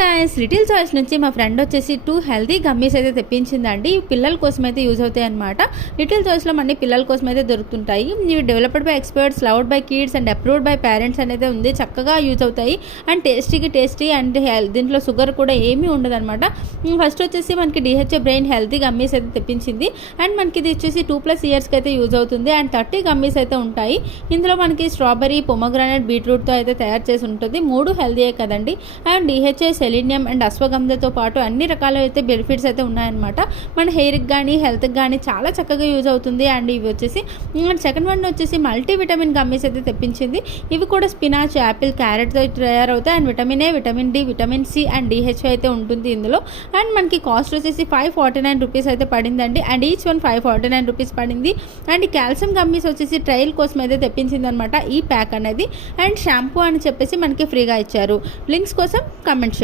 Guys, little choice నుంచి మా friend వచ్చేసి 2 హెల్తీ గమ్మీస్ అయితే తెప్పించిందండి. పిల్లల కోసం అయితే యూజ్ అవుతాయి అనమాట. లిటిల్ చాయిస్లో అన్ని పిల్లల కోసం అయితే దొరుకుతుంటాయి. ఇవి developed by experts, loved by kids and approved by parents అనేది ఉంది. చక్కగా యూజ్ అవుతాయి అండ్ టేస్టీ అండ్ దీంట్లో షుగర్ కూడా ఏమీ ఉండదు అనమాట. ఫస్ట్ వచ్చేసి మనకి డిహెచ్ఏ బ్రెయిన్ హెల్తీ గమ్మీస్ అయితే తెప్పించింది అండ్ మనకి ఇది వచ్చేసి 2+ ఇయర్స్కి అయితే యూజ్ అవుతుంది అండ్ 30 గమ్మీస్ అయితే ఉంటాయి. ఇందులో మనకి స్ట్రాబెరీ, పొమోగ్రానైట్, బీట్రూట్తో అయితే తయారు చేసి ఉంటుంది. 3 హెల్తీయే కదండి. అండ్ డిహెచ్ఏ, సెలీనియం అండ్ అశ్వగంధతో పాటు అన్ని రకాల అయితే బెనిఫిట్స్ అయితే ఉన్నాయన్నమాట. మన హెయిర్కి కానీ హెల్త్కి కానీ చాలా చక్కగా యూజ్ అవుతుంది. అండ్ ఇవి వచ్చేసి సెకండ్ వన్ వచ్చేసి మల్టీవిటమిన్ గమ్మీస్ అయితే తెప్పించింది. ఇవి కూడా స్పినాచ్, యాపిల్, క్యారెట్తో తయారవుతాయి and vitamin A, vitamin D, vitamin C and DHA అయితే ఉంటుంది ఇందులో. అండ్ మనకి కాస్ట్ వచ్చేసి 549 రూపీస్ అయితే పడిందండి. అండ్ ఈచ్ వన్ 549 రూపీస్ పడింది. అండ్ ఈ కాల్షియం గమ్మీస్ వచ్చేసి ట్రయల్ కోసం అయితే తెప్పించింది అనమాట ఈ ప్యాక్ అనేది. అండ్ షాంపూ అని చెప్పేసి మనకి ఫ్రీగా ఇచ్చారు. లింక్స్ కోసం కమెంట్